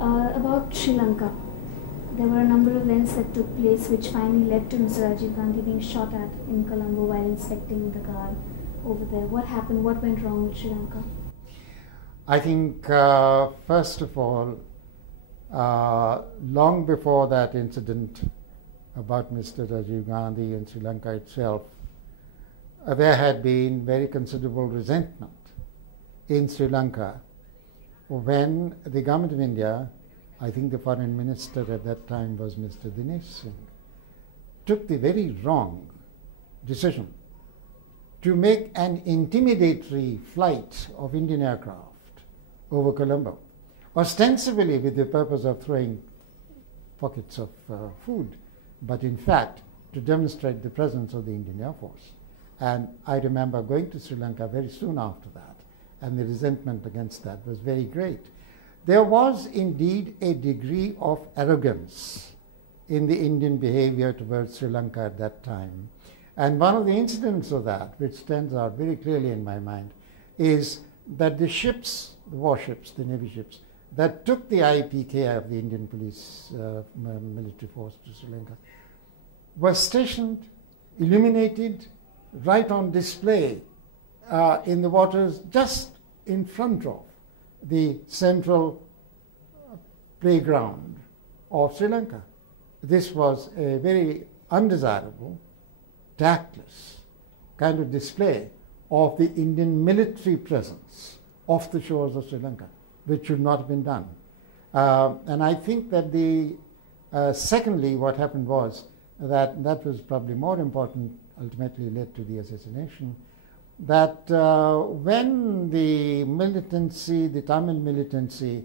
About Sri Lanka, there were a number of events that took place which finally led to Mr. Rajiv Gandhi being shot at in Colombo while inspecting the guard over there. What happened? What went wrong with Sri Lanka? I think, first of all, long before that incident about Mr. Rajiv Gandhi in Sri Lanka itself, there had been very considerable resentment in Sri Lanka when the government of India, I think the foreign minister at that time was Mr. Dinesh Singh, took the very wrong decision to make an intimidatory flight of Indian aircraft over Colombo, ostensibly with the purpose of throwing pockets of food, but in fact to demonstrate the presence of the Indian Air Force. And I remember going to Sri Lanka very soon after that, and the resentment against that was very great. There was indeed a degree of arrogance in the Indian behavior towards Sri Lanka at that time. And one of the incidents of that, which stands out very clearly in my mind, is that the ships, the warships, the Navy ships, that took the IPK of the Indian police military force to Sri Lanka were stationed, illuminated, right on display in the waters just in front of the central playground of Sri Lanka. This was a very undesirable, tactless kind of display of the Indian military presence off the shores of Sri Lanka, which should not have been done. And I think that secondly, what happened was that was probably more important, ultimately led to the assassination, that when the militancy, the Tamil militancy,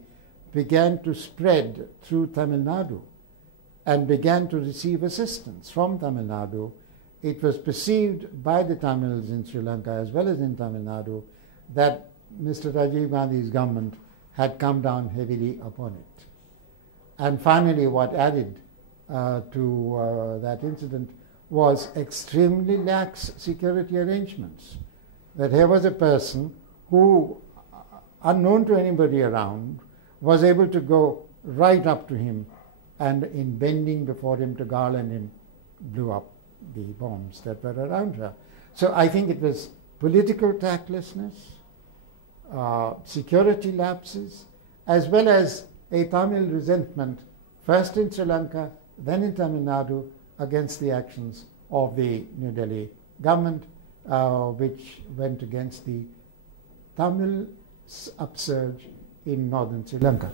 began to spread through Tamil Nadu and began to receive assistance from Tamil Nadu, it was perceived by the Tamils in Sri Lanka as well as in Tamil Nadu that Mr. Rajiv Gandhi's government had come down heavily upon it. And finally, what added to that incident was extremely lax security arrangements. That here was a person who, unknown to anybody around, was able to go right up to him and in bending before him to garland him, blew up the bombs that were around her. So I think it was political tactlessness, security lapses, as well as a Tamil resentment, first in Sri Lanka, then in Tamil Nadu, against the actions of the New Delhi government, which went against the Tamil upsurge in northern Sri Lanka.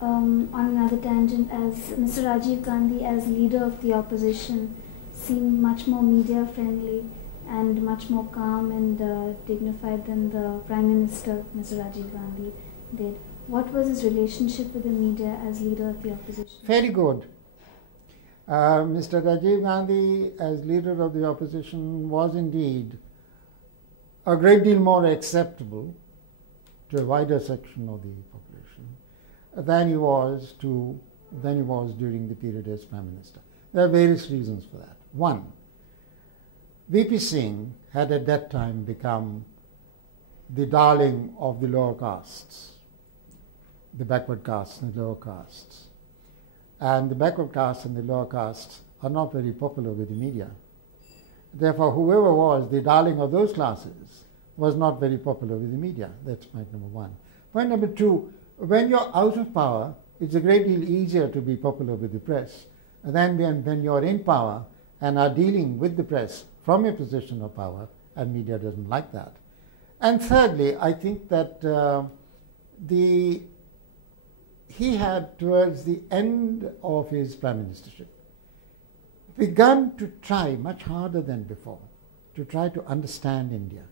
On another tangent, as Mr. Rajiv Gandhi, as leader of the opposition, seemed much more media friendly and much more calm and dignified than the Prime Minister, Mr. Rajiv Gandhi, did. What was his relationship with the media as leader of the opposition? Very good. Mr. Rajiv Gandhi, as leader of the opposition, was indeed a great deal more acceptable to a wider section of the population than he was during the period as Prime Minister. There are various reasons for that. One, VP Singh had at that time become the darling of the lower castes, the backward castes and the lower castes. And the backward castes and the lower castes are not very popular with the media. Therefore, whoever was the darling of those classes was not very popular with the media. That's point number one. Point number two, when you're out of power, it's a great deal easier to be popular with the press than when you're in power and are dealing with the press from a position of power, and media doesn't like that. And thirdly, I think that he had, towards the end of his prime ministership, begun to try much harder than before to try to understand India,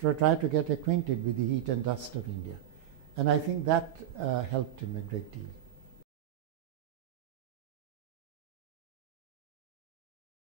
to try to get acquainted with the heat and dust of India. And I think that helped him a great deal.